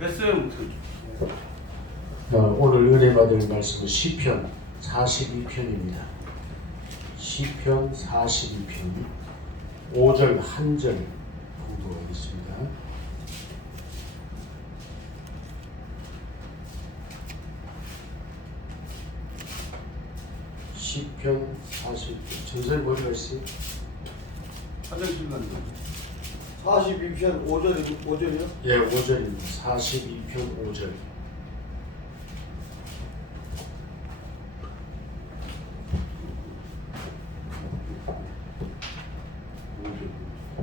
됐어요. 오늘 은혜 받을 말씀은 시편 42편입니다. 시편 42편 5절 한 절 공부하겠습니다. 시편 42편 전설 뭐라고 했어요? 화장실 간다. 42편 5절이요? 예, 5절입니다. 42편 5절.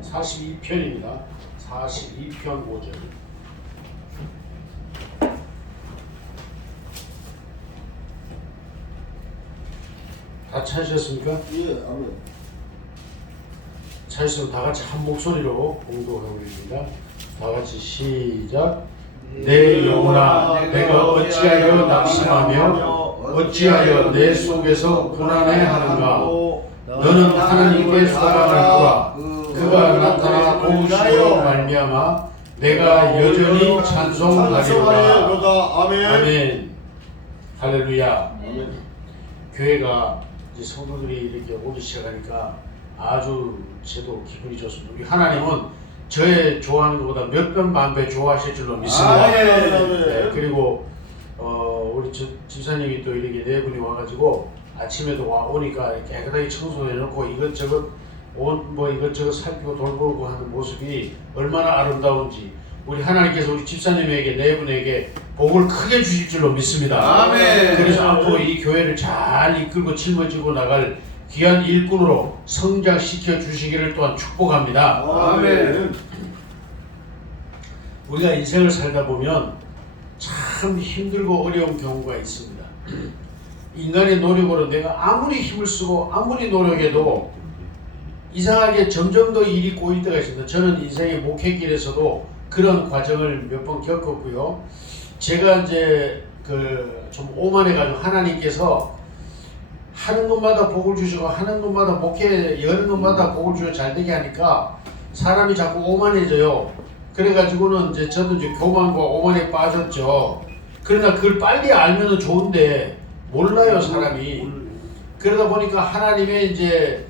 사 42편입니다. 42편 5절. 다 찾으셨습니까? 예, 아멘. 찾으시면 다 같이 한 목소리로 공독하고 있습니다. 다 같이 시작. 내 영혼아, 내가 어찌하여 낙심하며 어찌하여 내 속에서 고난해하는가? 너는 하나님께 소망할거라. 그가 나타나 도우시고 말미암아 내가 여전히 찬송하리로다. 아멘. 아멘. 할렐루야. 아멘. 교회가 이제 성도들이 이렇게 오기 시작하니까 아주 저도 기분이 좋습니다. 우리 하나님은 저의 좋아하는 것보다 몇 배 만배 좋아하실 줄로 믿습니다. 네, 그리고 우리 집사님이 또 이렇게 네 분이 와가지고 아침에도 오니까 깨끗하게 청소해놓고 이것저것 이것저것 살피고 돌보고 하는 모습이 얼마나 아름다운지 우리 하나님께서 우리 집사님에게 네 분에게 복을 크게 주실 줄로 믿습니다. 아멘. 그래서 앞으로 이 교회를 잘 이끌고 짊어지고 나갈 귀한 일꾼으로 성장시켜 주시기를 또한 축복합니다. 아멘. 우리가 인생을 살다 보면 참 힘들고 어려운 경우가 있습니다. 인간의 노력으로 내가 아무리 힘을 쓰고 아무리 노력해도 이상하게 점점 더 일이 꼬일 때가 있습니다. 저는 인생의 목회길에서도 그런 과정을 몇 번 겪었고요. 제가 이제 좀 오만해가지고 하나님께서 하는 놈마다 복을 주시고 하는 놈마다 목회 여는 놈마다 복을 주시고 잘되게 하니까 사람이 자꾸 오만해져요. 그래가지고는 이제 저도 이제 교만과 오만에 빠졌죠. 그러나 그걸 빨리 알면은 좋은데 몰라요 사람이. 그러다 보니까 하나님의 이제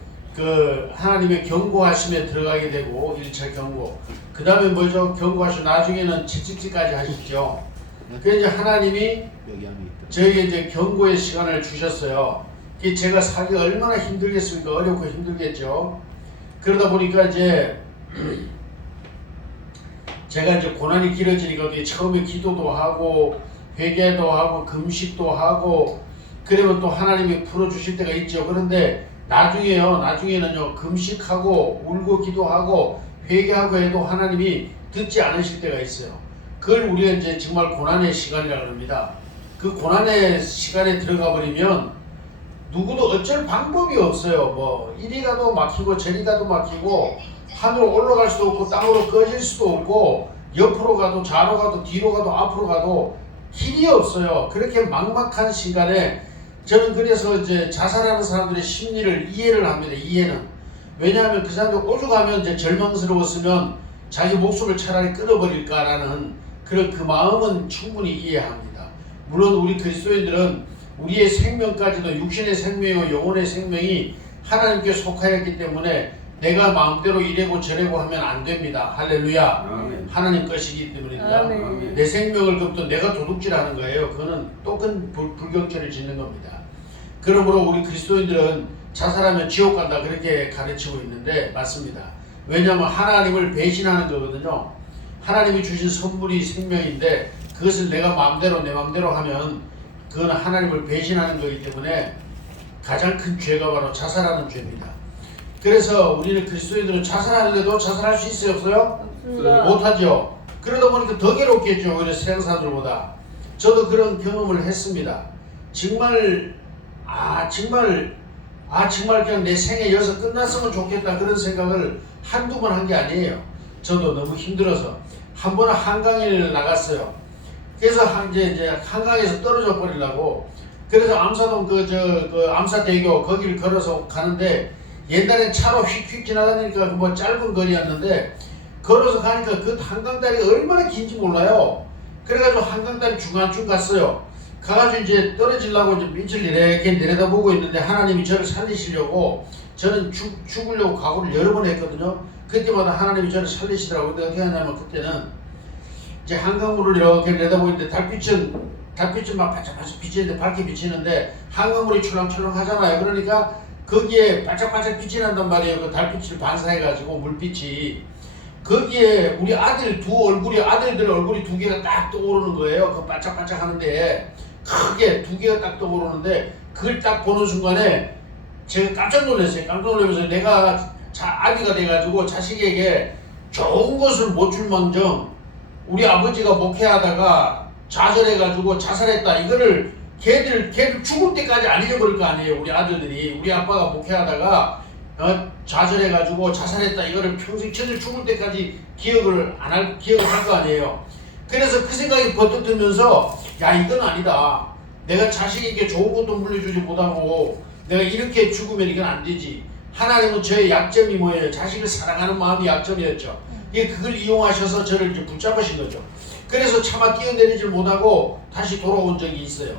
하나님의 경고하심에 들어가게 되고 1차 경고. 그 다음에 뭐죠? 경고하시고 나중에는 채찍질까지 하시죠. 그래서 이제 하나님이 저에게 이제 경고의 시간을 주셨어요. 제가 살기가 얼마나 힘들겠습니까? 어렵고 힘들겠죠. 그러다 보니까 이제 제가 이제 고난이 길어지니까 처음에 기도도 하고 회개도 하고 금식도 하고 그러면 또 하나님이 풀어주실 때가 있죠. 그런데 나중에는요 금식하고 울고 기도하고 회개하고 해도 하나님이 듣지 않으실 때가 있어요. 그걸 우리가 이제 정말 고난의 시간이라고 합니다. 그 고난의 시간에 들어가 버리면 누구도 어쩔 방법이 없어요. 이리 가도 막히고 저리 가도 막히고 하늘로 올라갈 수도 없고 땅으로 꺼질 수도 없고 옆으로 가도 좌로 가도 뒤로 가도 앞으로 가도 길이 없어요. 그렇게 막막한 시간에 저는 그래서 이제 자살하는 사람들의 심리를 이해를 합니다. 이해는. 왜냐하면 그 사람들 오죽하면 이제 절망스러웠으면 자기 목숨을 차라리 끊어버릴까라는 그런 그 마음은 충분히 이해합니다. 물론 우리 그리스도인들은 우리의 생명까지도 육신의 생명이고 영혼의 생명이 하나님께 속하였기 때문에 내가 마음대로 이래고 저래고 하면 안 됩니다. 할렐루야. 아멘. 하나님 것이기 때문입니다. 아멘. 내 생명을 그부터 내가 도둑질하는 거예요. 그거는 또 큰 불경죄를 짓는 겁니다. 그러므로 우리 그리스도인들은 자살하면 지옥 간다 그렇게 가르치고 있는데 맞습니다. 왜냐하면 하나님을 배신하는 거거든요. 하나님이 주신 선물이 생명인데 그것을 내가 내 마음대로 하면 그건 하나님을 배신하는 거기 때문에 가장 큰 죄가 바로 자살하는 죄입니다. 그래서 우리는 그리스도인들은 자살하는데도 자살할 수 있어요? 없어요? 없습니다. 못하죠. 그러다 보니까 더 괴롭겠죠. 오히려 세상 사람들보다. 저도 그런 경험을 했습니다. 정말 그냥 내 생에 여기서 끝났으면 좋겠다 그런 생각을 한두 번 한 게 아니에요. 저도 너무 힘들어서 한 번은 한강에 나갔어요. 그래서 이제 한강에서 떨어져 버리려고 그래서 암사동 암사대교 거기를 걸어서 가는데 옛날엔 차로 휙휙 지나다니니까 뭐 짧은 거리였는데 걸어서 가니까 그 한강다리가 얼마나 긴지 몰라요. 그래가지고 한강다리 중간쯤 갔어요. 가가지고 이제 떨어지려고 이제 밑을 이렇게 내려다보고 있는데 하나님이 저를 살리시려고 저는 죽으려고 각오를 여러 번 했거든요. 그때마다 하나님이 저를 살리시더라고요. 근데 어떻게 하냐면 그때는 이제 한강물을 이렇게 내다보는데 달빛은 막 반짝반짝 비치는데 밝게 비치는데 한강물이 출렁출렁 하잖아요. 그러니까 거기에 반짝반짝 빛이 난단 말이에요. 그 달빛을 반사해가지고 물빛이 거기에 우리 아들들 얼굴이 두 개가 딱 떠오르는 거예요. 그 반짝반짝 하는데 크게 두 개가 딱 떠오르는데 그걸 딱 보는 순간에 제가 깜짝 놀랐어요. 깜짝 놀라면서 내가 아비가 돼가지고 자식에게 좋은 것을 못 줄 망정 우리 아버지가 목회하다가 좌절해가지고 자살했다. 이거를 걔들 죽을 때까지 안 잊어버릴 거 아니에요. 우리 아들들이 우리 아빠가 목회하다가 좌절해가지고 자살했다. 이거를 평생 쟤들 죽을 때까지 기억을 할 거 아니에요. 그래서 그 생각이 버뜩 들면서 야 이건 아니다. 내가 자식에게 좋은 것도 물려주지 못하고 내가 이렇게 죽으면 이건 안 되지. 하나님은 저의 약점이 뭐예요? 자식을 사랑하는 마음이 약점이었죠. 그걸 이용하셔서 저를 이제 붙잡으신 거죠. 그래서 차마 뛰어내리질 못하고 다시 돌아온 적이 있어요.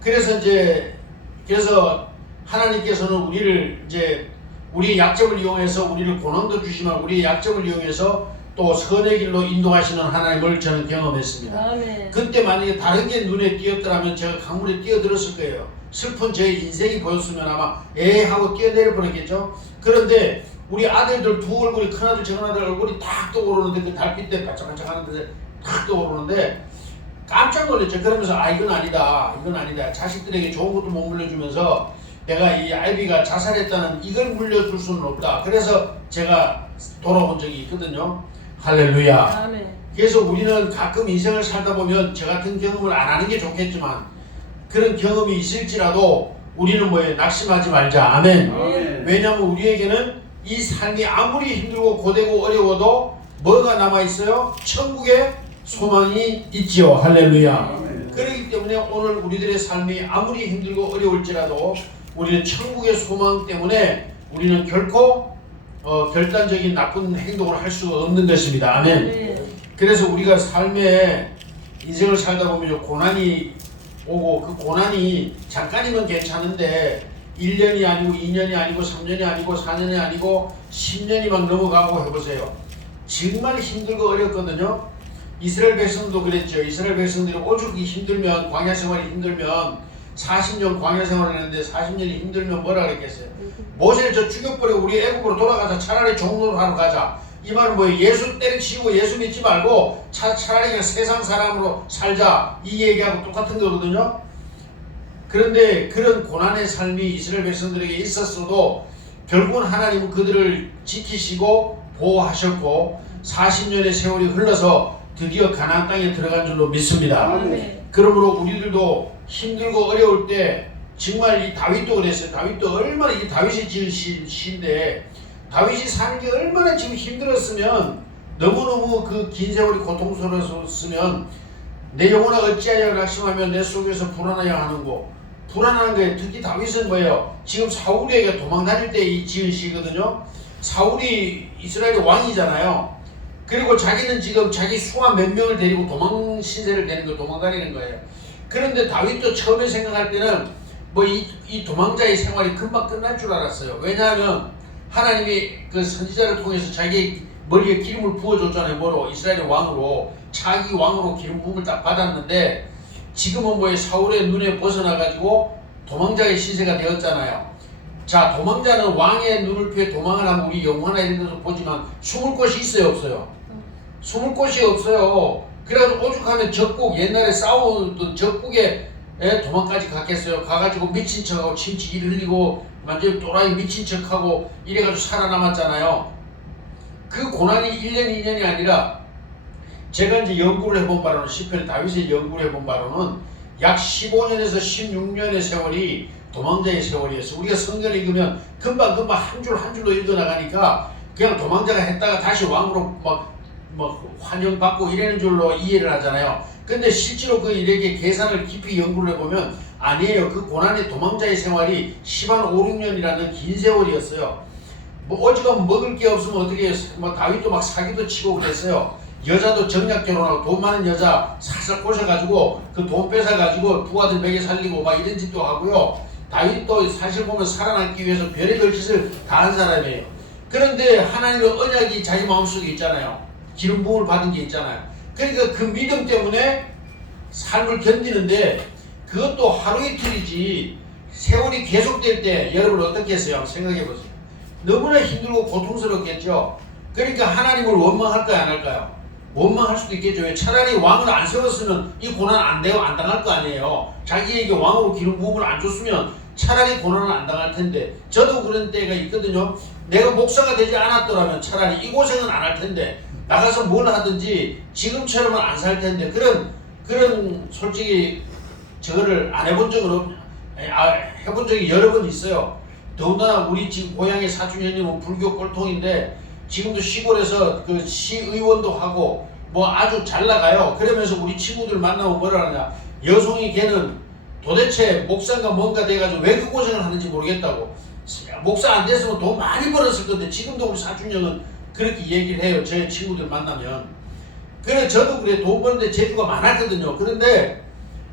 그래서 하나님께서는 우리의 약점을 이용해서 우리를 고난도 주시면 우리의 약점을 이용해서 또 선의 길로 인도하시는 하나님을 저는 경험했습니다. 아멘. 그때 만약에 다른 게 눈에 띄었더라면 제가 강물에 뛰어들었을 거예요. 슬픈 제 인생이 보였으면 아마 하고 뛰어내려 버렸겠죠. 그런데 우리 아들들 두 얼굴이 큰아들 작은아들 얼굴이 딱 떠오르는데 그 달빛 때 반짝반짝 하는데 딱 떠오르는데 깜짝 놀랐죠. 그러면서 이건 아니다. 자식들에게 좋은 것도 못 물려주면서 내가 이 아이비가 자살했다는 이걸 물려줄 수는 없다. 그래서 제가 돌아온 적이 있거든요. 할렐루야. 아멘. 그래서 우리는 가끔 인생을 살다 보면 저 같은 경험을 안 하는 게 좋겠지만 그런 경험이 있을지라도 우리는 낙심하지 말자. 아멘. 아멘. 왜냐하면 우리에게는 이 삶이 아무리 힘들고 고되고 어려워도 뭐가 남아있어요? 천국의 소망이 있지요. 할렐루야. 아멘. 그렇기 때문에 오늘 우리들의 삶이 아무리 힘들고 어려울지라도 우리는 천국의 소망 때문에 우리는 결코 결단적인 나쁜 행동을 할 수가 없는 것입니다. 아멘. 네. 그래서 우리가 삶에 인생을 살다 보면 고난이 오고 그 고난이 잠깐이면 괜찮은데 1년이 아니고 2년이 아니고 3년이 아니고 4년이 아니고 10년이 막 넘어가고 해보세요. 정말 힘들고 어렵거든요. 이스라엘 백성도 그랬죠. 이스라엘 백성들이 오죽 힘들면 광야 생활이 힘들면 40년 광야 생활을 했는데 40년이 힘들면 뭐라 그랬겠어요. 모세를 저 죽여버리고 우리 애국으로 돌아가서 차라리 종로로 하러 가자. 이 말은 뭐예요? 예수 때려치고 예수 믿지 말고 차라리 그냥 세상 사람으로 살자. 이 얘기하고 똑같은 거거든요. 그런데 그런 고난의 삶이 이스라엘 백성들에게 있었어도 결국은 하나님은 그들을 지키시고 보호하셨고 40년의 세월이 흘러서 드디어 가나안 땅에 들어간 줄로 믿습니다. 아멘. 그러므로 우리들도 힘들고 어려울 때 정말 이 다윗도 그랬어요. 다윗도 얼마나 이 다윗이 지은 시인데 다윗이 사는 게 얼마나 지금 힘들었으면 너무너무 그 긴 세월이 고통스러웠으면 내 영혼아 어찌하여 낙심하며 내 속에서 불안하여 하는고 불안한 거예요. 특히 다윗은 뭐예요? 지금 사울에게 도망다닐 때 이 지은 시거든요. 사울이 이스라엘의 왕이잖아요. 그리고 자기는 지금 자기 수하 몇 명을 데리고 도망 신세를 내는 거 도망다니는 거예요. 그런데 다윗도 처음에 생각할 때는 이 도망자의 생활이 금방 끝날 줄 알았어요. 왜냐하면 하나님이 그 선지자를 통해서 자기 머리에 기름을 부어줬잖아요. 뭐로? 이스라엘의 왕으로 차기 왕으로 기름 부음을 딱 받았는데 지금은 사울의 눈에 벗어나가지고 도망자의 시세가 되었잖아요. 자, 도망자는 왕의 눈을 피해 도망을 하면 우리 영화나 이런 데서 보지만 숨을 곳이 있어요, 없어요? 숨을 곳이 없어요. 그래가지고 오죽하면 적국, 옛날에 싸우던 적국에 도망까지 갔겠어요. 가가지고 미친 척하고 침치기를 흘리고 완전히 또라이 미친 척하고 이래가지고 살아남았잖아요. 그 고난이 1년, 2년이 아니라 제가 이제 연구를 해본 바로는 시편 다윗의 연구를 해본 바로는 약 15년에서 16년의 세월이 도망자의 세월이었어요. 우리가 성경을 읽으면 금방 한 줄 한 줄로 읽어나가니까 그냥 도망자가 했다가 다시 왕으로 환영받고 이러는 줄로 이해를 하잖아요. 근데 실제로 그 일에게 계산을 깊이 연구를 해보면 아니에요. 그 고난의 도망자의 생활이 10한 5, 6년이라는 긴 세월이었어요. 어지간 먹을 게 없으면 어떻게 해요? 다윗도 막 사기도 치고 그랬어요. 여자도 정략 결혼하고 돈 많은 여자 살살 꼬셔가지고 그 돈 뺏어가지고 두 아들 먹여 살리고 막 이런 짓도 하고요. 다윗도 사실 보면 살아남기 위해서 별의별 짓을 다 한 사람이에요. 그런데 하나님의 언약이 자기 마음속에 있잖아요. 기름 부음을 받은 게 있잖아요. 그러니까 그 믿음 때문에 삶을 견디는데 그것도 하루 이틀이지 세월이 계속될 때 여러분 어떻게 했어요? 한번 생각해 보세요. 너무나 힘들고 고통스럽겠죠. 그러니까 하나님을 원망할까요? 안 할까요? 원망할 수도 있겠죠. 왜? 차라리 왕을 안 세웠으면 이 고난 안 당할 거 아니에요. 자기에게 왕으로 기름 부음을 안 줬으면 차라리 고난을 안 당할 텐데. 저도 그런 때가 있거든요. 내가 목사가 되지 않았더라면 차라리 이 고생은 안 할 텐데 나가서 뭘 하든지 지금처럼은 안 살 텐데 그런 솔직히 저거를 안 해본 적은 해본 적이 여러 번 있어요. 더군다나 우리 지금 고향의 사촌형님은 불교 꼴통인데 지금도 시골에서 그 시의원도 하고 뭐 아주 잘 나가요. 그러면서 우리 친구들 만나면 뭐라 하냐, 여송이 걔는 도대체 목사가 뭔가 돼가지고 왜 그 고생을 하는지 모르겠다고. 목사 안 됐으면 돈 많이 벌었을 건데. 지금도 우리 사촌형은 그렇게 얘기를 해요. 제 친구들 만나면. 그래 저도 그래 돈 버는데 재주가 많았거든요. 그런데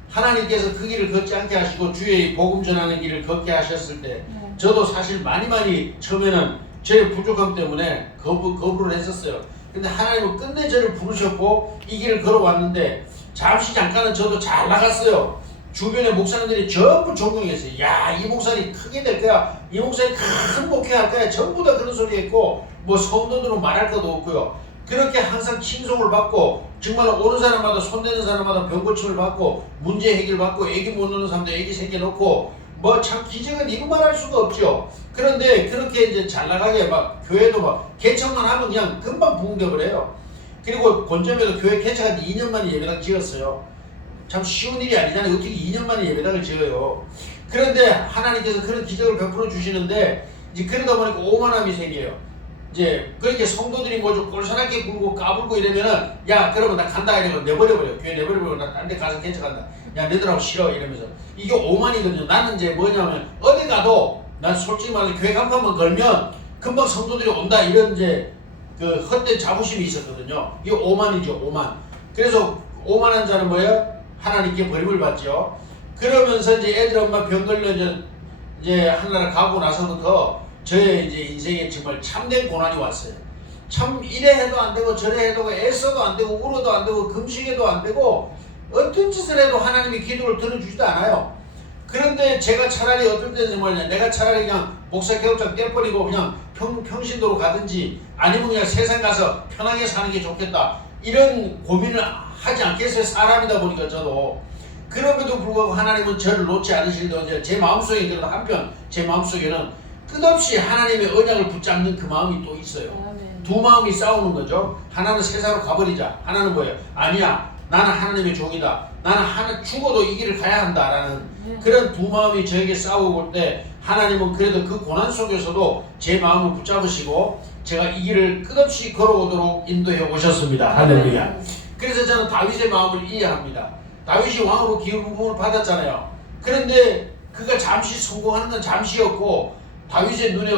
하나님께서 그 길을 걷지 않게 하시고 주의 복음 전하는 길을 걷게 하셨을 때 저도 사실 많이 처음에는 제 부족함 때문에 거부를 했었어요. 근데 하나님은 끝내 저를 부르셨고 이 길을 걸어왔는데 잠시 잠깐은 저도 잘 나갔어요. 주변에 목사님들이 전부 존경했어요. 야, 이 목사님 크게 될 거야. 이 목사님 큰 목회할 거야. 전부 다 그런 소리 했고 뭐 성도들은 말할 것도 없고요. 그렇게 항상 칭송을 받고 정말 오는 사람마다 손대는 사람마다 병고침을 받고 문제 해결 받고 애기 못 놓는 사람도 애기 생겨놓고 뭐 참 기적은 이루 말할 수가 없죠. 그런데 그렇게 이제 잘 나가게 막 교회도 막 개척만 하면 그냥 금방 부흥돼 버려요. 그리고 본점에도 교회 개척한 지 2년 만에 예배당 지었어요. 참 쉬운 일이 아니잖아요. 어떻게 2년 만에 예배당을 지어요. 그런데 하나님께서 그런 기적을 베풀어 주시는데 이제 그러다 보니까 오만함이 생겨요. 이제 그렇게 성도들이 뭐 좀 꼴사납게 굴고 까불고 이러면은 야 그러면 나 간다 이러면 내버려버려. 교회 내버려버리고 나 딴 데 가서 개척한다. 야 너희들하고 싫어 이러면서. 이게 오만이거든요. 나는 이제 뭐냐면 어디 가도 난 솔직히 말해서 교회 간판만 걸면 금방 성도들이 온다 이런 이제 그 헛된 자부심이 있었거든요. 이게 오만이죠. 오만. 그래서 오만한 자는 뭐예요? 하나님께 버림을 받죠. 그러면서 이제 애들 엄마 병 걸려 이제 하나를 가고 나서부터 저의 이제 인생에 정말 참된 고난이 왔어요. 참 이래 해도 안 되고 저래 해도 애써도 안 되고 울어도 안 되고 금식해도 안 되고 어떤 짓을 해도 하나님이 기도를 들어주지도 않아요. 그런데 제가 차라리 어떨 때는 뭐냐, 내가 차라리 그냥 목사 개업장 떼버리고 그냥 평신도로 가든지 아니면 그냥 세상 가서 편하게 사는 게 좋겠다 이런 고민을 하지 않겠어요. 사람이다 보니까 저도. 그럼에도 불구하고 하나님은 저를 놓지 않으시는데 제 마음속에 그래도 한편 제 마음속에는 끝없이 하나님의 언약을 붙잡는 그 마음이 또 있어요. 두 마음이 싸우는 거죠. 하나는 세상으로 가버리자. 하나는 뭐예요? 아니야. 나는 하나님의 종이다. 나는 죽어도 이 길을 가야 한다라는 그런 두 마음이 저에게 싸우고 올 때 하나님은 그래도 그 고난 속에서도 제 마음을 붙잡으시고 제가 이 길을 끝없이 걸어오도록 인도해 오셨습니다. 할렐루야. 그래서 저는 다윗의 마음을 이해합니다. 다윗이 왕으로 기름 부음을 받았잖아요. 그런데 그가 잠시 성공하는 건 잠시였고 다윗의 눈에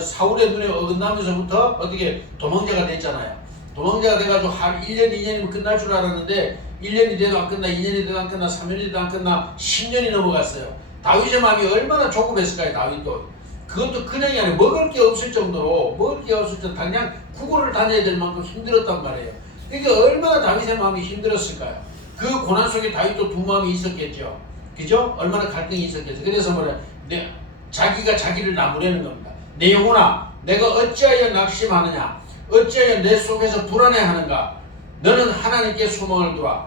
사울의 눈에 어긋나면서부터 어떻게 도망자가 됐잖아요. 도망자가 돼가지고 한 1년, 2년이면 끝날 줄 알았는데 1년이 돼도 안 끝나, 2년이 돼도 안 끝나, 3년이 돼도 안 끝나, 10년이 넘어갔어요. 다윗의 마음이 얼마나 조급했을까요, 다윗도. 그것도 그냥이 아니라 먹을 게 없을 정도로 당장 구걸을 다녀야 될 만큼 힘들었단 말이에요. 그러니까 얼마나 다윗의 마음이 힘들었을까요? 그 고난 속에 다윗도 두 마음이 있었겠죠. 그죠? 얼마나 갈등이 있었겠죠. 그래서 뭐래, 자기가 자기를 나무라는 겁니다. 내 영혼아, 내가 어찌하여 낙심하느냐? 어찌하여 내 속에서 불안해하는가? 너는 하나님께 소망을 두라.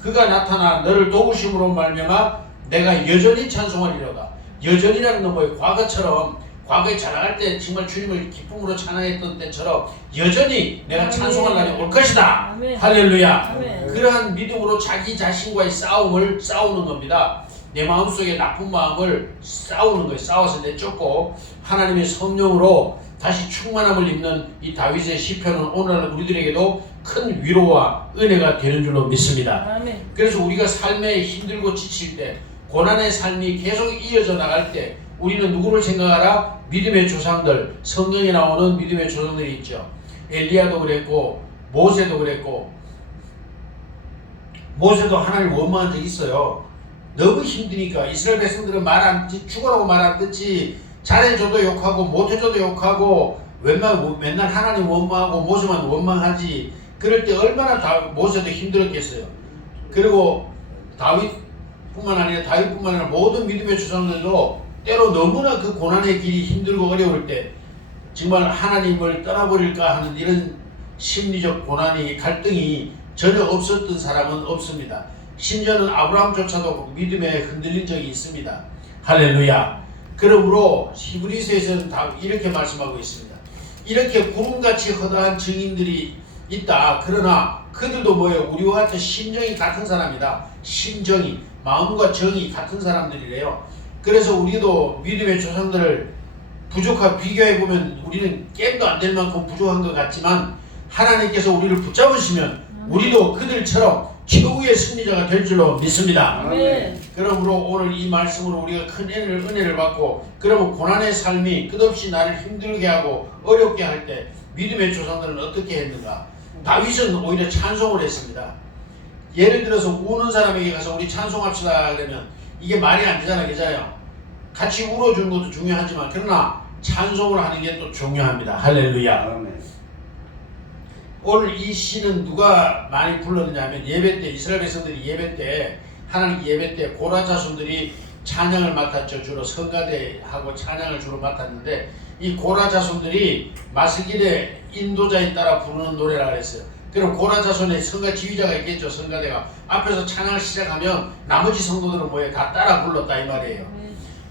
그가 나타나 너를 도우심으로 말미암아 내가 여전히 찬송하리로다. 여전이라는 건 뭐예요? 과거처럼 과거에 잘 나갈 때 정말 주님을 기쁨으로 찬양했던 때처럼 여전히 내가 찬송할 날이 올 것이다. 아멘. 할렐루야. 아멘. 그러한 믿음으로 자기 자신과의 싸움을 싸우는 겁니다. 내 마음속에 나쁜 마음을 싸우는 거예요. 싸워서 내쫓고 하나님의 성령으로 다시 충만함을 입는 이 다윗의 시편은 오늘 우리들에게도 큰 위로와 은혜가 되는 줄로 믿습니다. 아멘. 그래서 우리가 삶에 힘들고 지칠 때 고난의 삶이 계속 이어져 나갈 때 우리는 누구를 생각하라? 믿음의 조상들, 성경에 나오는 믿음의 조상들이 있죠. 엘리야도 그랬고 모세도 그랬고, 모세도 하나님 원망한 적이 있어요. 너무 힘드니까 이스라엘 백성들은 말 안 듣지, 죽으라고 말 안 듣지, 잘해줘도 욕하고 못해줘도 욕하고 맨날 하나님 원망하고 모세만 원망하지. 그럴 때 얼마나 모세도 힘들었겠어요. 그리고 다윗뿐만 아니라 모든 믿음의 조상들도 때로 너무나 그 고난의 길이 힘들고 어려울 때 정말 하나님을 떠나버릴까 하는 이런 심리적 고난이 갈등이 전혀 없었던 사람은 없습니다. 심지어는 아브라함조차도 믿음에 흔들린 적이 있습니다. 할렐루야. 그러므로 히브리서에서는 다 이렇게 말씀하고 있습니다. 이렇게 구름같이 허다한 증인들이 있다. 그러나 그들도 뭐예요? 우리와 같은 심정이 같은 사람이다. 심정이, 마음과 정이 같은 사람들이래요. 그래서 우리도 믿음의 조상들을 비교해보면 우리는 게임도 안 될 만큼 부족한 것 같지만 하나님께서 우리를 붙잡으시면 우리도 그들처럼 최후의 승리자가 될 줄로 믿습니다. 아멘. 그러므로 오늘 이 말씀으로 우리가 큰 은혜를 받고, 그러면 고난의 삶이 끝없이 나를 힘들게 하고 어렵게 할 때 믿음의 조상들은 어떻게 했는가? 다윗은 오히려 찬송을 했습니다. 예를 들어서 우는 사람에게 가서 우리 찬송합시다 그러면 이게 말이 안 되잖아요. 그잖아요. 같이 울어주는 것도 중요하지만 그러나 찬송을 하는 게 또 중요합니다. 할렐루야. 아멘. 오늘 이 시는 누가 많이 불렀느냐면 예배 때, 이스라엘 백성들이 예배 때, 하나님 예배 때 고라 자손들이 찬양을 맡았죠. 주로 성가대하고 찬양을 주로 맡았는데 이 고라 자손들이 마스길에 인도자에 따라 부르는 노래라 그랬어요. 그럼 고라 자손의 성가 지휘자가 있겠죠. 성가대가 앞에서 찬양을 시작하면 나머지 성도들은 뭐예요? 다 따라 불렀다 이 말이에요.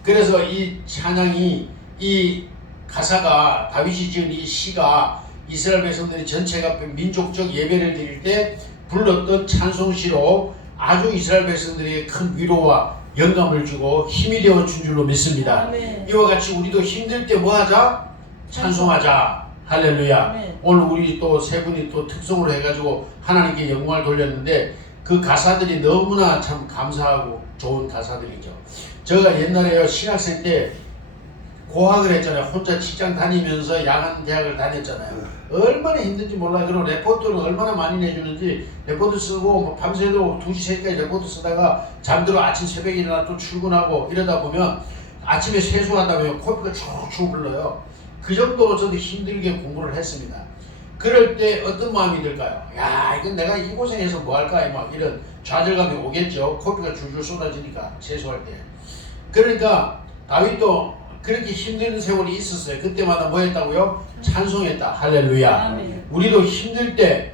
그래서 이 찬양이, 이 가사가, 다윗이 지은 이 시가 이스라엘 백성들이 전체가 민족적 예배를 드릴 때 불렀던 찬송시로 아주 이스라엘 백성들에게 큰 위로와 영감을 주고 힘이 되어준 줄로 믿습니다. 아멘. 이와 같이 우리도 힘들 때 뭐 하자? 찬송하자. 할렐루야. 아멘. 오늘 우리 또 세 분이 또 특성으로 해가지고 하나님께 영광을 돌렸는데 그 가사들이 너무나 참 감사하고 좋은 가사들이죠. 제가 옛날에 신학생 때 고학을 했잖아요. 혼자 직장 다니면서 야간 대학을 다녔잖아요. 얼마나 힘든지 몰라. 그리고 레포트를 얼마나 많이 내주는지 레포트 쓰고 뭐 밤새도 2시, 3시까지 레포트 쓰다가 잠들어 아침 새벽에 일어나 또 출근하고 이러다 보면 아침에 세수하다 보면 코피가 쭉쭉 흘러요. 그 정도로 저도 힘들게 공부를 했습니다. 그럴 때 어떤 마음이 들까요? 야, 이건 내가 이 고생해서 뭐 할까? 막 이런 좌절감이 오겠죠. 코피가 줄줄 쏟아지니까 세수할 때. 그러니까 다윗도 그렇게 힘든 세월이 있었어요. 그때마다 뭐 했다고요? 찬송했다. 할렐루야. 아멘. 우리도 힘들 때,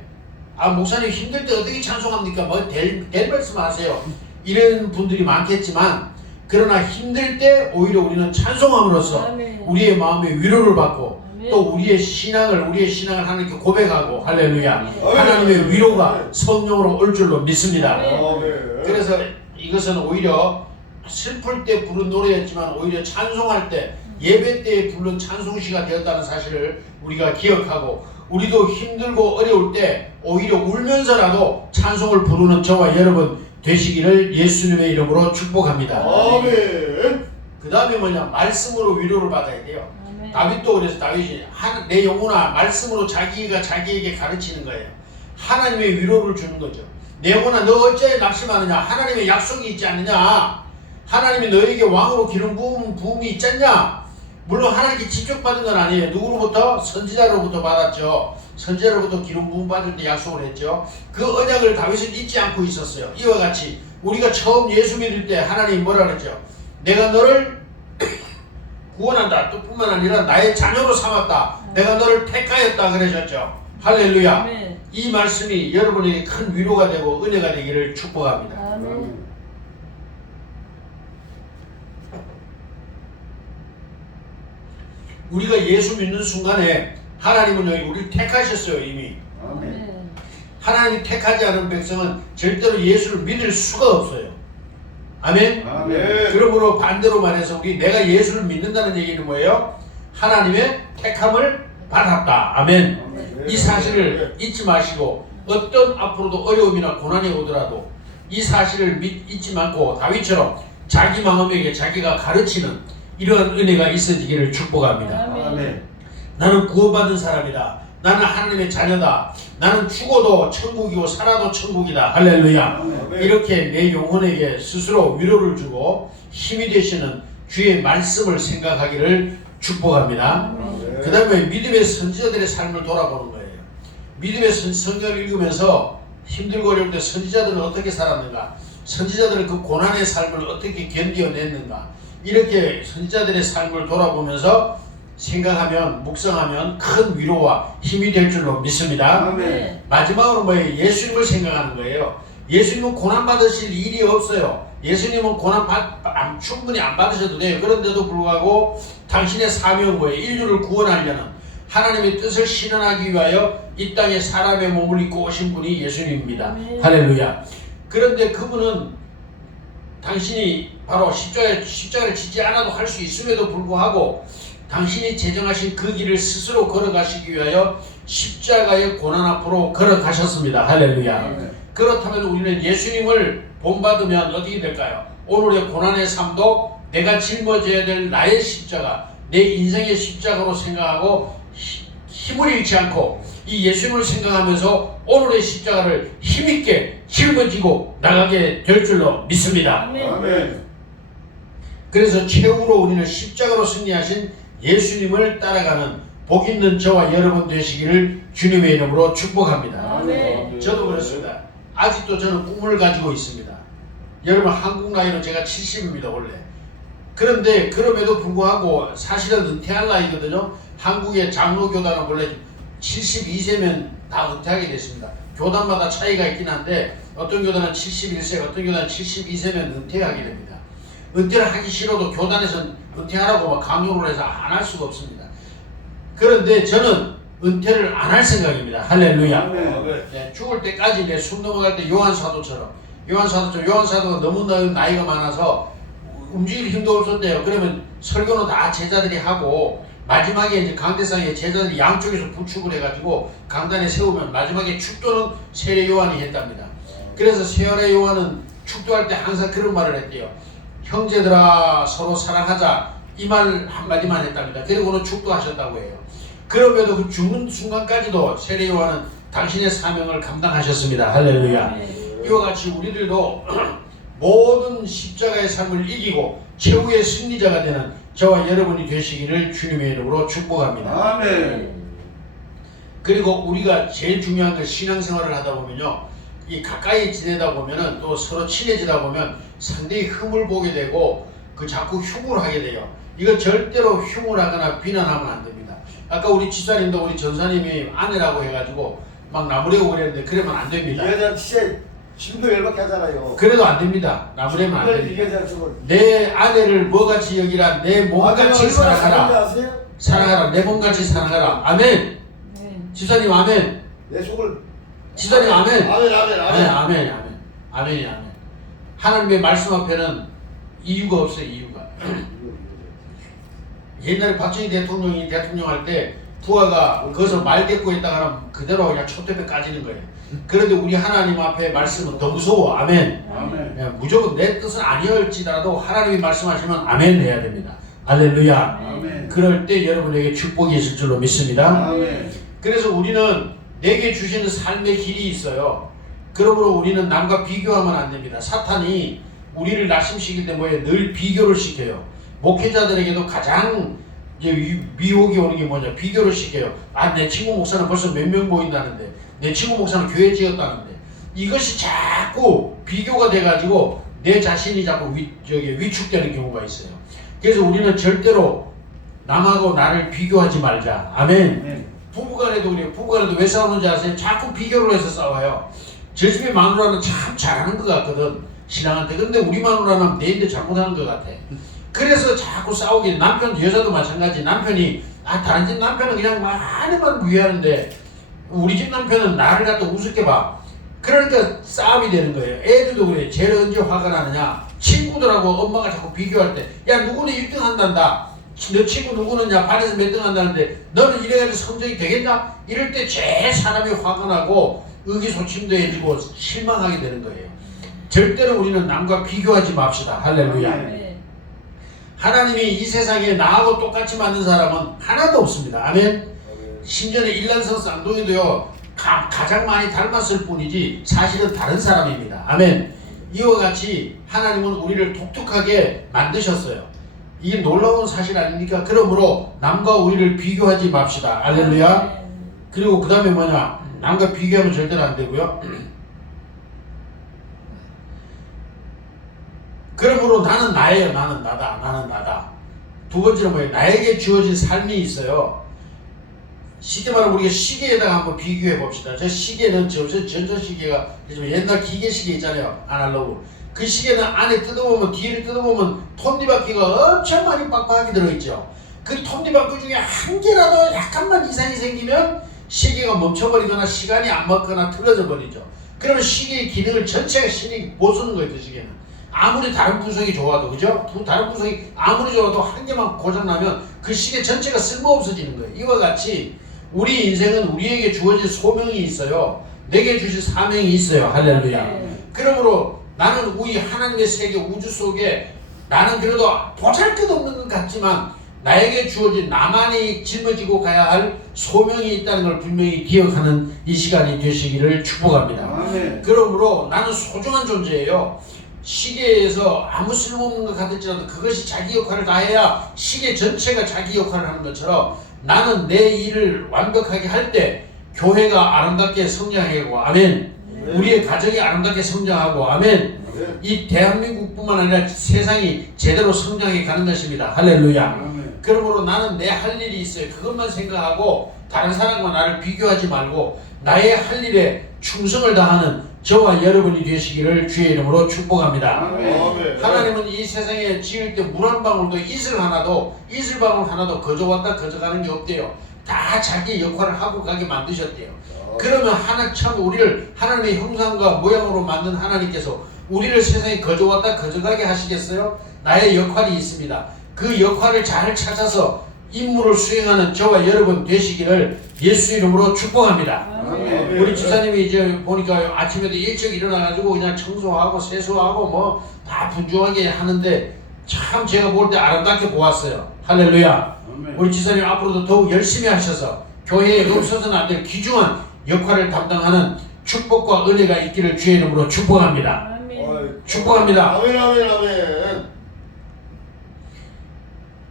목사님 힘들 때 어떻게 찬송합니까? 뭐 될 말씀 하세요. 이런 분들이 많겠지만, 그러나 힘들 때 오히려 우리는 찬송함으로써 아멘. 우리의 마음에 위로를 받고 아멘. 또 우리의 신앙을 하나님께 고백하고 할렐루야. 아멘. 하나님의 위로가 성령으로 올 줄로 믿습니다. 아멘. 그래서 이것은 오히려 슬플 때 부른 노래였지만 오히려 찬송할 때 예배 때 부른 찬송시가 되었다는 사실을 우리가 기억하고 우리도 힘들고 어려울 때 오히려 울면서라도 찬송을 부르는 저와 여러분 되시기를 예수님의 이름으로 축복합니다. 아멘. 그 다음에 뭐냐? 말씀으로 위로를 받아야 돼요. 아멘. 다윗도 그래서 다윗이 내 영혼아 말씀으로 자기가 자기에게 가르치는 거예요. 하나님의 위로를 주는 거죠. 내 영혼아 너 어찌 낙심하느냐? 하나님의 약속이 있지 않느냐? 하나님이 너에게 왕으로 기름 부음이 있지 않냐? 물론 하나님께 직접 받은 건 아니에요. 누구로부터? 선지자로부터 받았죠. 선지자로부터 기름 부음 받을 때 약속을 했죠. 그 언약을 다윗은 잊지 않고 있었어요. 이와 같이 우리가 처음 예수 믿을 때 하나님이 뭐라 그랬죠? 내가 너를 구원한다. 또 뿐만 아니라 나의 자녀로 삼았다. 내가 너를 택하였다 그러셨죠. 할렐루야. 아멘. 이 말씀이 여러분에게 큰 위로가 되고 은혜가 되기를 축복합니다. 아멘. 우리가 예수 믿는 순간에 하나님은 우리를 택하셨어요. 이미. 아멘. 하나님이 택하지 않은 백성은 절대로 예수를 믿을 수가 없어요. 아멘. 아멘. 그러므로 반대로 말해서 내가 예수를 믿는다는 얘기는 뭐예요? 하나님의 택함을 받았다. 아멘. 아멘. 이 사실을 잊지 마시고 어떤 앞으로도 어려움이나 고난이 오더라도 이 사실을 잊지 않고 다윗처럼 자기 마음에게 자기가 가르치는 이러한 은혜가 있어지기를 축복합니다. 아멘. 아멘. 나는 구원받은 사람이다. 나는 하나님의 자녀다. 나는 죽어도 천국이고 살아도 천국이다. 할렐루야. 아멘. 이렇게 내 영혼에게 스스로 위로를 주고 힘이 되시는 주의 말씀을 생각하기를 축복합니다. 아멘. 그 다음에 믿음의 선지자들의 삶을 돌아보는 거예요. 믿음의 성경을 읽으면서 힘들고 어려울 때 선지자들은 어떻게 살았는가, 선지자들은 그 고난의 삶을 어떻게 견뎌냈는가, 이렇게 선지자들의 삶을 돌아보면서 생각하면 묵상하면 큰 위로와 힘이 될 줄로 믿습니다. 아멘. 마지막으로 뭐예요? 예수님을 생각하는 거예요. 예수님은 고난 받으실 일이 없어요. 예수님은 고난 충분히 안 받으셔도 돼요. 그런데도 불구하고 당신의 사명은 뭐예요? 인류를 구원하려는 하나님의 뜻을 실현하기 위하여 이 땅에 사람의 몸을 입고 오신 분이 예수님입니다. 아멘. 할렐루야. 그런데 그분은 당신이 바로 십자가를 지지 않아도 할 수 있음에도 불구하고 당신이 제정하신 그 길을 스스로 걸어가시기 위하여 십자가의 고난 앞으로 걸어가셨습니다. 할렐루야. 아멘. 그렇다면 우리는 예수님을 본받으면 어떻게 될까요? 오늘의 고난의 삶도 내가 짊어져야 될 나의 십자가, 내 인생의 십자가로 생각하고 힘을 잃지 않고 이 예수님을 생각하면서 오늘의 십자가를 힘있게 짊어지고 나가게 될 줄로 믿습니다. 아멘. 그래서 최후로 우리는 십자가로 승리하신 예수님을 따라가는 복 있는 저와 여러분 되시기를 주님의 이름으로 축복합니다. 아멘. 저도 그렇습니다. 아직도 저는 꿈을 가지고 있습니다. 여러분, 한국 나이로 제가 70입니다 원래. 그런데 그럼에도 불구하고 사실은 은퇴할 나이거든요. 한국의 장로교단은 원래 72세면 다 은퇴하게 됐습니다. 교단마다 차이가 있긴 한데 어떤 교단은 71세, 어떤 교단은 72세면 은퇴하게 됩니다. 은퇴를 하기 싫어도 교단에서는 은퇴하라고 막 강요를 해서 안 할 수가 없습니다. 그런데 저는 은퇴를 안 할 생각입니다. 할렐루야. 아멘. 네, 죽을 때까지 내 숨 넘어갈 때 요한사도가 너무 나이가 많아서 움직일 힘도 없었대요. 그러면 설교는 다 제자들이 하고 마지막에 이제 강대상에 제자들이 양쪽에서 부축을 해가지고 강단에 세우면 마지막에 축도는 세례 요한이 했답니다. 그래서 세례 요한은 축도할 때 항상 그런 말을 했대요. 형제들아 서로 사랑하자, 이 말 한마디만 했답니다. 그리고는 축도하셨다고 해요. 그럼에도 그 죽는 순간까지도 세례 요한은 당신의 사명을 감당하셨습니다. 할렐루야. 이와 같이 우리들도 모든 십자가의 삶을 이기고 최후의 승리자가 되는 저와 여러분이 되시기를 주님의 이름으로 축복합니다. 아멘. 그리고 우리가 제일 중요한 건 신앙생활을 하다 보면요, 이 가까이 지내다 보면은 또 서로 친해지다 보면 상대의 흠을 보게 되고 그 자꾸 흉을 하게 돼요. 이거 절대로 흉을 하거나 비난하면 안 됩니다. 아까 우리 집사님도 우리 전사님이 아내라고 해가지고 막 나무래고 그랬는데 그러면 안 됩니다. 이 여자 진짜 심도 열받게 하잖아요. 그래도 안 됩니다. 나무래면 안 이 됩니다. 여자 저걸. 내 아내를 뭐같이 여기라, 내 몸같이 사랑하라. 아세요? 사랑하라, 내 몸같이 사랑하라. 아멘. 집사님 아멘. 내 속을. 집사님 아멘. 아멘 아멘 아멘, 아멘. 아멘, 아멘, 아멘, 아멘. 하나님의 말씀 앞에는 이유가 없어요, 이유가. 옛날에 박정희 대통령이 대통령할 때 부하가 거기서 말대꾸했다가 하면 그대로 그냥 촛대뼈 까지는 거예요. 그런데 우리 하나님 앞에 말씀은 더 무서워. 아멘. 아멘. 예, 무조건 내 뜻은 아니올지라도 하나님이 말씀하시면 아멘 해야 됩니다. 할렐루야. 아멘. 그럴 때 여러분에게 축복이 있을 줄로 믿습니다. 아멘. 그래서 우리는 내게 주시는 삶의 길이 있어요. 그러므로 우리는 남과 비교하면 안 됩니다. 사탄이 우리를 낙심시킬 때 뭐예요? 늘 비교를 시켜요. 목회자들에게도 가장 이제 미혹이 오는 게 뭐냐? 비교를 시켜요. 아, 내 친구 목사는 벌써 몇 명 모인다는데, 내 친구 목사는 교회 지었다는데, 이것이 자꾸 비교가 돼가지고 내 자신이 자꾸 위축되는 경우가 있어요. 그래서 우리는 절대로 남하고 나를 비교하지 말자. 아멘. 부부간에도 왜 싸우는지 아세요? 자꾸 비교를 해서 싸워요. 저 집의 마누라는 참 잘하는 것 같거든, 신랑한테. 근데 우리 마누라는 내인데 잘못하는 것 같아. 그래서 자꾸 싸우게. 남편, 여자도 마찬가지. 남편이 다른 집 남편은 그냥 많이만 위하는데 우리 집 남편은 나를 갖다 우습게 봐. 그러니까 싸움이 되는 거예요. 애들도 그래. 쟤를 언제 화가 나느냐, 친구들하고 엄마가 자꾸 비교할 때, 야 누구는 1등 한단다, 너 친구 누구는 야 반에서 몇 등 한다는데 너는 이래가지고 성적이 되겠냐, 이럴 때 제 사람이 화가 나고 의기소침해지고 실망하게 되는 거예요. 절대로 우리는 남과 비교하지 맙시다. 할렐루야. 하나님이 이 세상에 나하고 똑같이 맞는 사람은 하나도 없습니다. 아멘. 심지어는 일란성 쌍둥이도요, 가장 많이 닮았을 뿐이지 사실은 다른 사람입니다. 아멘. 이와 같이 하나님은 우리를 독특하게 만드셨어요. 이게 놀라운 사실 아닙니까? 그러므로 남과 우리를 비교하지 맙시다. 알렐루야. 그리고 그 다음에 뭐냐? 남과 비교하면 절대로 안 되고요. 그러므로 나는 나예요. 나는 나다. 나는 나다. 두 번째는 뭐예요? 나에게 주어진 삶이 있어요. 쉽게 말하면 우리가 시계에다가 한번 비교해 봅시다. 저 시계는 전자시계가 옛날 기계시계 있잖아요. 아날로그. 그 시계는 안에 뜯어보면, 뒤를 뜯어보면 톱니바퀴가 엄청 많이 빡빡하게 들어있죠. 그 톱니바퀴 중에 한 개라도 약간만 이상이 생기면 시계가 멈춰버리거나 시간이 안 맞거나 틀어져 버리죠. 그러면 시계의 기능을 전체가 신이 못 쓰는 거예요. 그 시계는 아무리 다른 구성이 좋아도, 그죠? 다른 구성이 아무리 좋아도 한 개만 고장나면 그 시계 전체가 쓸모없어지는 거예요. 이와 같이 우리 인생은 우리에게 주어진 소명이 있어요. 내게 주신 사명이 있어요. 할렐루야. 그러므로 나는 우리 하나님의 세계 우주 속에 나는 그래도 보잘것없는 것 같지만 나에게 주어진 나만이 짊어지고 가야 할 소명이 있다는 걸 분명히 기억하는 이 시간이 되시기를 축복합니다. 아멘. 그러므로 나는 소중한 존재예요. 시계에서 아무 쓸모없는 것 같을지라도 그것이 자기 역할을 다해야 시계 전체가 자기 역할을 하는 것처럼 나는 내 일을 완벽하게 할 때 교회가 아름답게 성장하고 아멘. 우리의 가정이 아름답게 성장하고 아멘. 이 대한민국뿐만 아니라 세상이 제대로 성장해 가는 것입니다. 할렐루야. 그러므로 나는 내 할 일이 있어요. 그것만 생각하고 다른 사람과 나를 비교하지 말고 나의 할 일에 충성을 다하는 저와 여러분이 되시기를 주의 이름으로 축복합니다. 아멘. 하나님은 이 세상에 지을 때 물 한 방울도 이슬방울 하나도 거저왔다 거저가는 게 없대요. 다 자기 역할을 하고 가게 만드셨대요. 그러면 참 우리를 하나님의 형상과 모양으로 만든 하나님께서 우리를 세상에 거저왔다 거저가게 하시겠어요? 나의 역할이 있습니다. 그 역할을 잘 찾아서 임무를 수행하는 저와 여러분 되시기를 예수 이름으로 축복합니다. 아멘. 우리 집사님이 이제 보니까 아침에도 일찍 일어나가지고 그냥 청소하고 세수하고 뭐 다 분주하게 하는데 참 제가 볼 때 아름답게 보았어요. 할렐루야. 아멘. 우리 집사님 앞으로도 더욱 열심히 하셔서 교회에 없어서는 안 될 귀중한 역할을 담당하는 축복과 은혜가 있기를 주의 이름으로 축복합니다. 축복합니다. 아멘 아멘 아멘.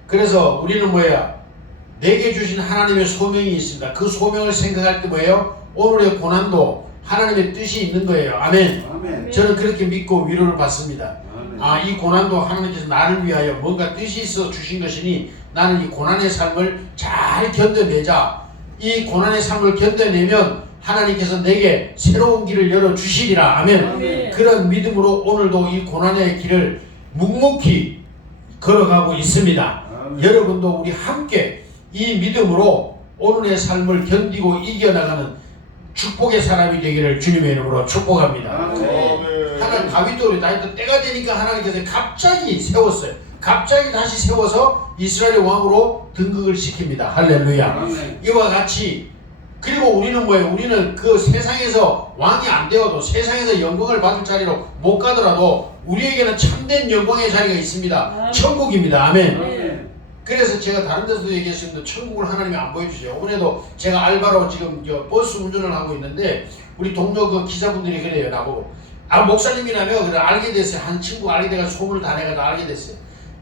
그래서 우리는 뭐예요? 내게 주신 하나님의 소명이 있습니다. 그 소명을 생각할 때 뭐예요? 오늘의 고난도 하나님의 뜻이 있는 거예요. 아멘. 아멘. 저는 그렇게 믿고 위로를 받습니다. 아멘. 이 고난도 하나님께서 나를 위하여 뭔가 뜻이 있어 주신 것이니 나는 이 고난의 삶을 잘 견뎌내자. 이 고난의 삶을 견뎌내면 하나님께서 내게 새로운 길을 열어주시리라. 아멘. 아멘. 그런 믿음으로 오늘도 이 고난의 길을 묵묵히 걸어가고 있습니다. 아멘. 여러분도 우리 함께 이 믿음으로 오늘의 삶을 견디고 이겨나가는 축복의 사람이 되기를 주님의 이름으로 축복합니다. 아멘. 하나님 다윗도 우리 다윗도 때가 되니까 하나님께서 갑자기 세웠어요. 갑자기 다시 세워서 이스라엘의 왕으로 등극을 시킵니다. 할렐루야. 아멘. 이와 같이 그리고 우리는 뭐예요? 우리는 그 세상에서 왕이 안 되어도 세상에서 영광을 받을 자리로 못 가더라도 우리에게는 참된 영광의 자리가 있습니다. 천국입니다. 아멘. 아멘. 그래서 제가 다른 데서도 얘기했습니다. 천국을 하나님이 안 보여주세요. 오늘도 제가 알바로 지금 버스 운전을 하고 있는데 우리 동료 그 기사분들이 그래요. 나보고 목사님이라며 그래 알게 됐어요. 한 친구가 알게 돼가지고 소문을 다 내가지고 알게 됐어요.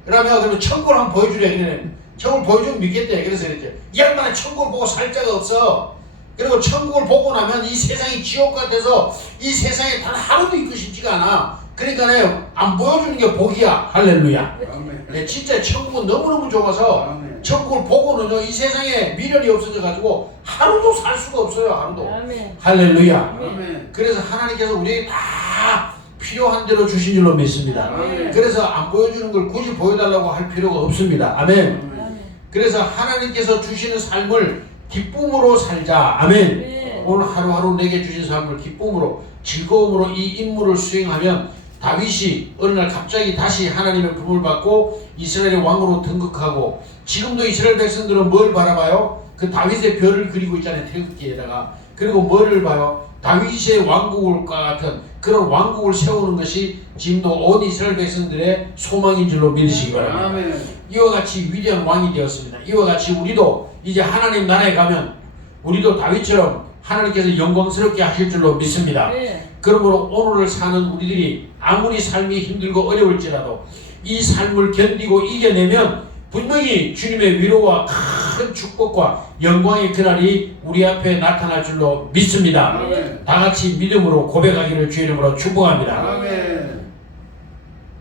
그러면 천국을 한번 보여주래. 그래. 천국을 보여주면 믿겠대. 그래서 이렇게 이 양반은 천국을 보고 살 자가 없어. 그리고 천국을 보고 나면 이 세상이 지옥 같아서 이 세상에 단 하루도 있고 싶지가 않아. 그러니까 안 보여주는 게 복이야. 할렐루야. 아멘. 네, 진짜 천국은 너무너무 좋아서 아멘. 천국을 보고는요 이 세상에 미련이 없어져 가지고 하루도 살 수가 없어요. 하루도. 아멘. 할렐루야. 아멘. 그래서 하나님께서 우리에게 다 필요한 대로 주신 줄로 믿습니다. 아멘. 그래서 안 보여주는 걸 굳이 보여달라고 할 필요가 없습니다. 아멘. 아멘. 그래서 하나님께서 주시는 삶을 기쁨으로 살자. 아멘. 네. 오늘 하루하루 내게 주신 삶을 기쁨으로 즐거움으로 이 임무를 수행하면 다윗이 어느 날 갑자기 다시 하나님의 부름을 받고 이스라엘의 왕으로 등극하고 지금도 이스라엘 백성들은 뭘 바라봐요? 그 다윗의 별을 그리고 있잖아요. 태극기에다가. 그리고 뭐를 봐요? 다윗의 왕국과 같은 그런 왕국을 세우는 것이 지금도 온 이스라엘 백성들의 소망인 줄로 믿으시기 바랍니다. 아멘. 이와 같이 위대한 왕이 되었습니다. 이와 같이 우리도 이제 하나님 나라에 가면 우리도 다윗처럼 하나님께서 영광스럽게 하실 줄로 믿습니다. 네. 그러므로 오늘을 사는 우리들이 아무리 삶이 힘들고 어려울지라도 이 삶을 견디고 이겨내면 분명히 주님의 위로와 큰 축복과 영광의 그날이 우리 앞에 나타날 줄로 믿습니다. 아멘. 다 같이 믿음으로 고백하기를 주의 이름으로 축복합니다. 아멘.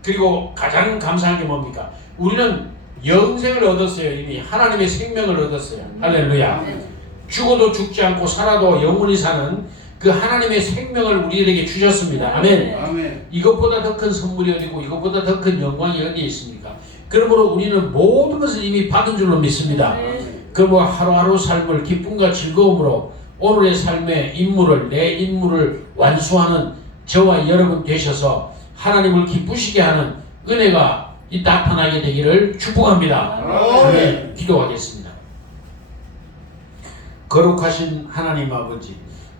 그리고 가장 감사한 게 뭡니까? 우리는 영생을 얻었어요. 이미 하나님의 생명을 얻었어요. 할렐루야. 죽어도 죽지 않고 살아도 영원히 사는 그 하나님의 생명을 우리에게 주셨습니다. 아멘. 아멘. 이것보다 더 큰 선물이 어디고 이것보다 더 큰 영광이 어디에 있습니까? 그러므로 우리는 모든 것을 이미 받은 줄로 믿습니다. 그러므로 하루하루 삶을 기쁨과 즐거움으로 오늘의 삶의 임무를 내 임무를 완수하는 저와 여러분 되셔서 하나님을 기쁘시게 하는 은혜가 나타나게 되기를 축복합니다. 아멘. 기도하겠습니다. 거룩하신 하나님 아버지,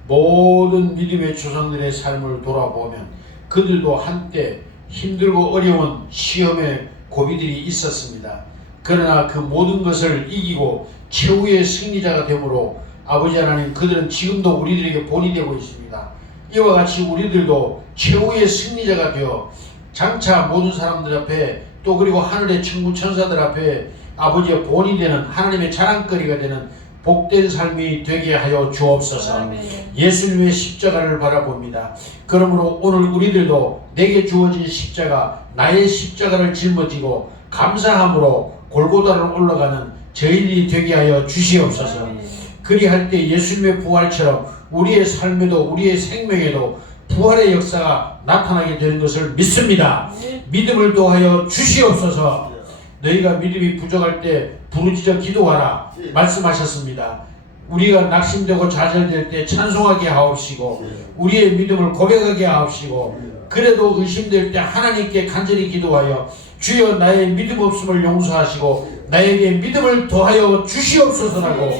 모든 믿음의 조상들의 삶을 돌아보면 그들도 한때 힘들고 어려운 시험의 고비들이 있었습니다. 그러나 그 모든 것을 이기고 최후의 승리자가 되므로 아버지 하나님, 그들은 지금도 우리들에게 본이 되고 있습니다. 이와 같이 우리들도 최후의 승리자가 되어 장차 모든 사람들 앞에 또 그리고 하늘의 천군 천사들 앞에 아버지의 본이 되는 하나님의 자랑거리가 되는 복된 삶이 되게 하여 주옵소서. 예수님의 십자가를 바라봅니다. 그러므로 오늘 우리들도 내게 주어진 십자가, 나의 십자가를 짊어지고 감사함으로 골고다를 올라가는 저희들이 되게 하여 주시옵소서. 그리할 때 예수님의 부활처럼 우리의 삶에도 우리의 생명에도 부활의 역사가 나타나게 되는 것을 믿습니다. 믿음을 더하여 주시옵소서. 너희가 믿음이 부족할 때 부르짖어 기도하라 말씀하셨습니다. 우리가 낙심되고 좌절될 때 찬송하게 하옵시고 우리의 믿음을 고백하게 하옵시고 그래도 의심될 때 하나님께 간절히 기도하여 주여 나의 믿음 없음을 용서하시고 나에게 믿음을 더하여 주시옵소서라고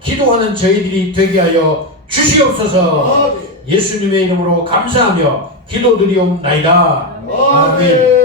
기도하는 저희들이 되게 하여 주시옵소서. 예수님의 이름으로 감사하며 기도드리옵나이다. 아멘.